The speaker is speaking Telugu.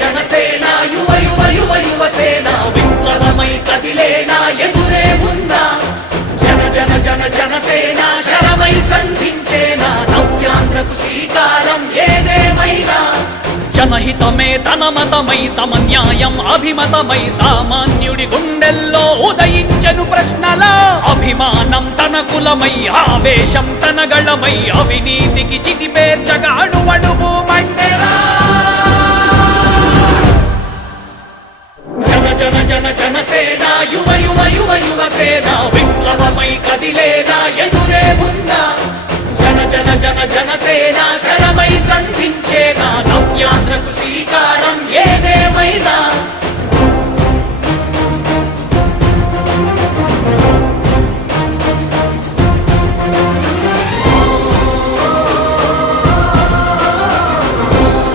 జనసేన యువ యువ యువ యువసేన విప్లవమై కదిలేనా ఎదురే ఉందా జనసేన శరమై సంధించేనా నవ్యాంధ్రకు శ్రీకారం ఏదేమైనా జనహితమే తన మతమై సమన్యాయం అభిమతమై సామాన్యుడి గుండెల్లో ఉదయించను ప్రశ్నల అభిమానం తన కులమై ఆవేశం తన గళమై అవినీతికి చితిపేర్చగా అణువణువు మండెరా జనసేన యువ యువ యువ యువసేన విప్లవమై కదిలేనా ఎదురే ఉందా జనసేన శరమై సంధించేనా నవ్యాంధ్రకు శ్రీకారం ఏదేమైనా